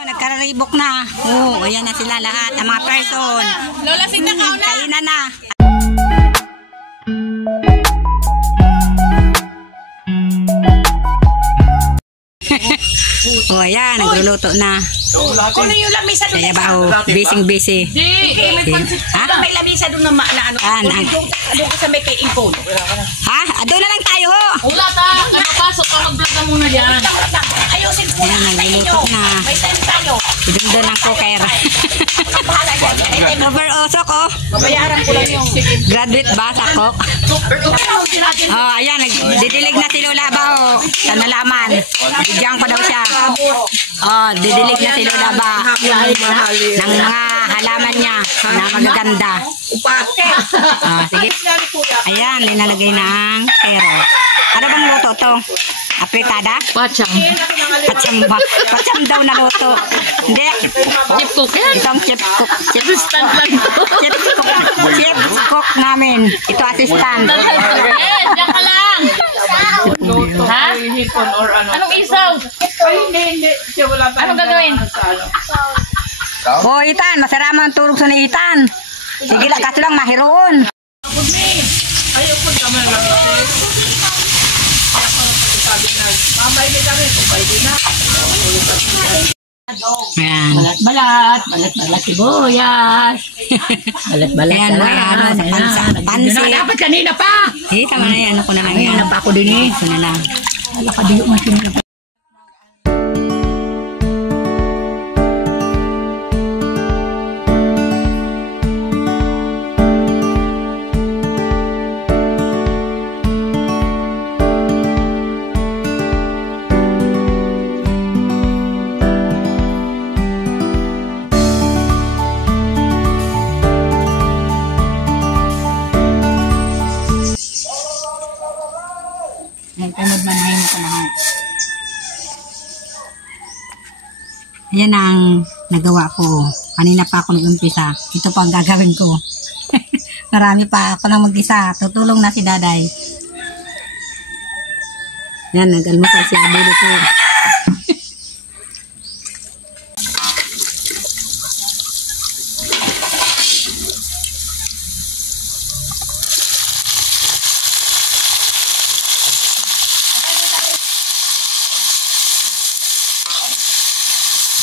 Nagkararibok na. Oh, ayan na sila lahat, ang mga person. Lola, sita ka na. Kainan na. Oh, ayan, nagluluto na. Kunin yung lamisa doon. Kaya ba, busy. Di, may pansit. Ha? May lamisa doon na ano. Doon sa may kay Impon. Ha? Doon na lang tayo, ho. Wala ta. Napapasok ka. Mag-vlog na muna dyan. Ayusin ko Ayan, nagluluto na. May time tayo. Doon ang cooker. Bahala dyan. Over osok, oh. Babayaran ko lang yung... Graduate ba sa cook? Oh, ayan, didilig na si Lola ba, oh. Sa nalaman. Diyan ko daw siya. Oh, didilig na si Lola ba ng mga halaman niya na magaganda. Oh, sige. Ayan, linalagay na ang carrot. Ano bang luto to? Apritada? Pacham. Pacham daw na luto. Hindi. Chip cook yan. Itong chip cook. Assistant lang to. Chip cook namin. Ito assistant. Diyan ka lang. Ha? Anong isaw? Ay, hindi. Siya wala tayong Anong gagawin? Oh, Itan, masarama ang turog sa ni Itan. Sige lang, kaso lang mahiroon. Ayaw po naman lang. Mamay may kami. Kumpay din na. Ayan. Balat sibuyas. Balat Ayan, may ano, sa pansit. Dapat kanina pa. Eh, tama na yan. Ano ko na lang yan. Kanina pa ako din eh. Ito na lang. Wala ka diyo masin na pa. Ayan, tamad manahin ko lahat. Ayan ang nagawa ko. Kanina pa ako nag-umpisa. Ito pa ang gagawin ko. Marami pa ako nang mag-isa. Tutulong na si Daday. Yan, nag-almusal si Abulo ko.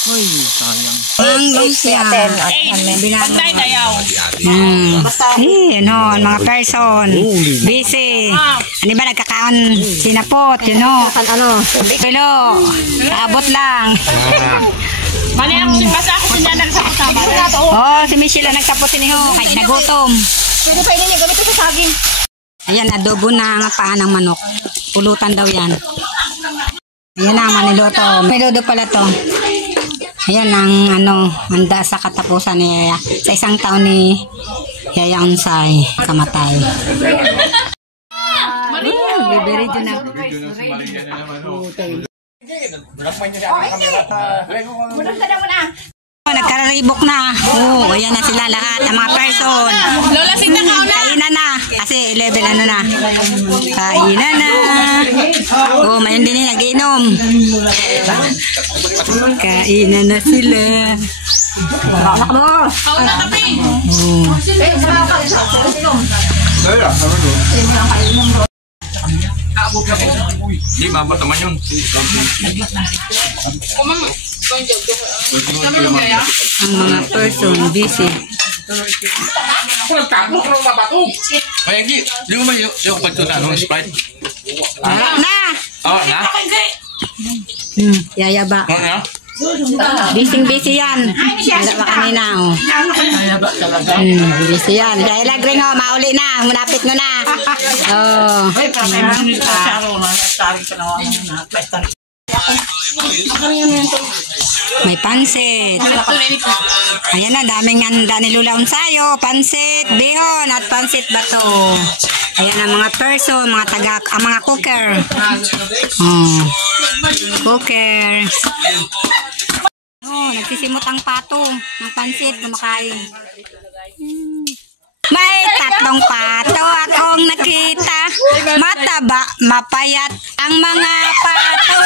Uy, sayang. Ang lumpia. Bilalo. Ano, mga person. Busy. Ano ba nagkakaon? Sinapot, yun o. Kilo. Abot lang. Mali ako basta ako sinanag sa kasama. Oh, si Michelle ang nagtapot niyo. Kahit nagutom. Pwede pa niya gamit sa saging. Ayan, adobo na ang paa ng manok. Pulutan daw yan. Ayan na, maniluto. Menudo pala to. Ayan ang handa sa katapusan ni Yaya. Sa isang taon ni Yaya Unsay, kamatay. Bibiri dyan na. Nagkararibok na. Oh, ayan na sila lahat, ang mga person. Lola, sita ka na. Kainan na. Kasi 11 ano na. Kainan na. Oh, mayon din nag-inom. Kainan na sila. Anak mo. Ako na kape. Hindi, mabat naman yun. Ang mga person busy. Ay, hindi. Di ko man yung pagtuna ng Sprite. Na! Oo, na? Yaya ba? Oo, na? Busy yan. Wala pa kanina, oh. Busy yan. Kaya lagring, oh, mauli na. Munapit mo na. Oh. May pansit. Ayan na, daming handa ni Lola Unsayo. Pansit, bihon, at pansit bato. Ayan ang mga person, mga ang mga cooker. Oh. Cooker. Oh, nagsisimot ang pato ng pansit, kumakain. May tatlong pato akong nakita. Mataba, mapayat ang mga pato.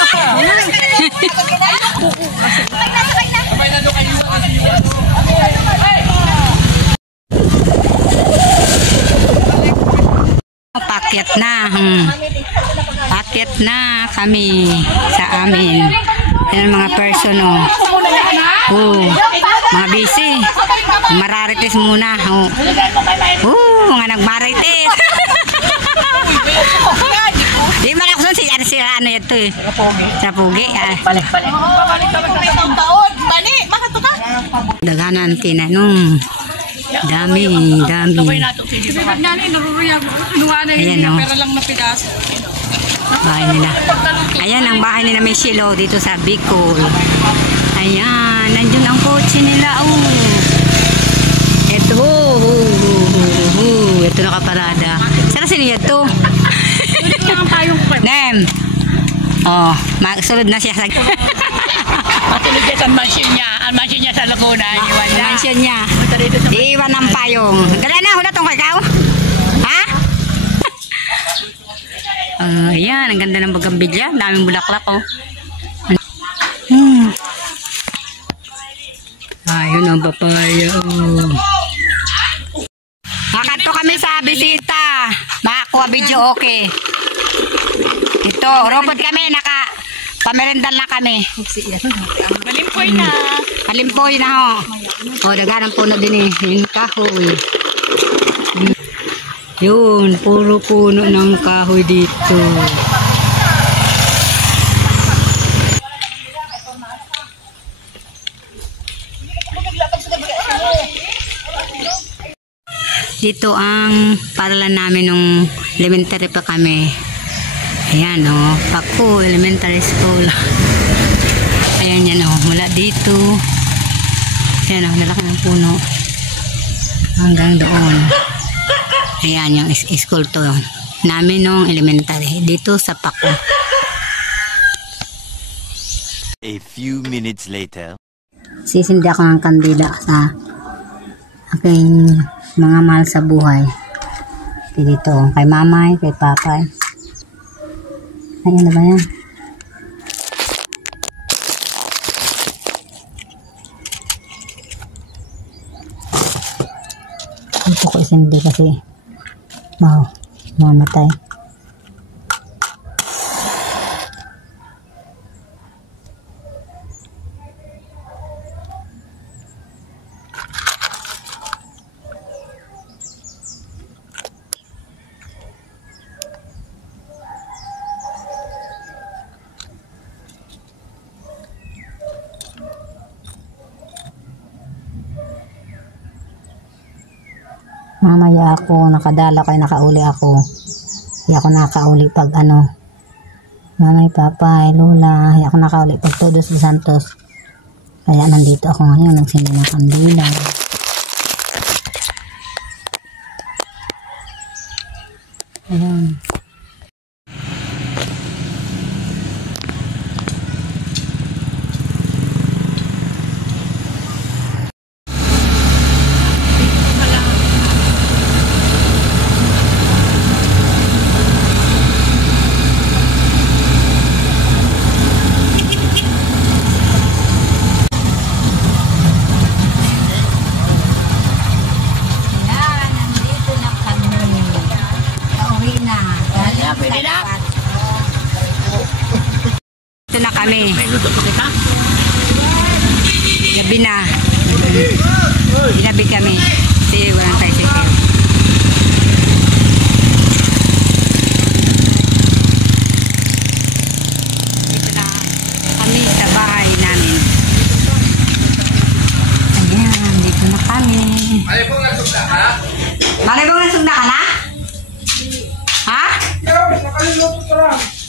papakyat na. Pakyat na kami sa amin. Yan ang mga person, oh. Mga busy. Mararites muna. Mga nagmarites. Di man ako si ano ito eh. Sa pugi. Daghanan tinanong. Dami. Ayan, oh. Bahay nila. Ayan ang bahay nila may silo dito sa Bicol. Ayan, nandiyan ang kotse nila. Ito. Ito nakaparada. Sana sino ito? Nem. Oh, magsulod na siya sa Matulog siya sa mansion niya. Ang mansion niya sa Laguna. Iwan na. mansion niya. Iiwan ng payong. Dala na, hula tong kakaw. Ha? Ayan, ang ganda ng bagambilya. Daming bulaklak, oh. Ayun ang papaya, oh. Makato kami sa bisita. Makakuha video, okay. Ito, robot kami, pamerendal na kami. Malimpoy na. Palimpoy na, ho. O, daghanang puno din eh. Yung kahoy. Yun, puro puno ng kahoy dito. Dito ang paralan namin nung elementary pa kami. Ayan, oh, Paco Elementary School. Ayan yan, oh, mula dito. Ayan, oh, nalaki ng puno. Hanggang doon. Ayan yung school to namin nung elementary. Dito sa Paco. A few minutes later. Sisindi ako ng kandila sa aking mga mahal sa buhay. Dito, kay mamay, kay papay. Ayan na ba yan? Ito ko isindi kasi mamatay. Mamaya ako nakadala kay nakauli ako. Hindi ako nakauli pag ano. Mamay, papay, lola. Hindi ako nakauli pag Todos de Santos. Kaya nandito ako ngayon. Nagsindi ng kandila. Ayan. Ito na kami. Gabi na. Ginabi kami. Kasi walang tricycle. Dito na kami sa bahay namin. Ayan, dito na kami. Malibong nasugda ka? Malibong nasugda ka na? Ha? Nakalimutan ko lang.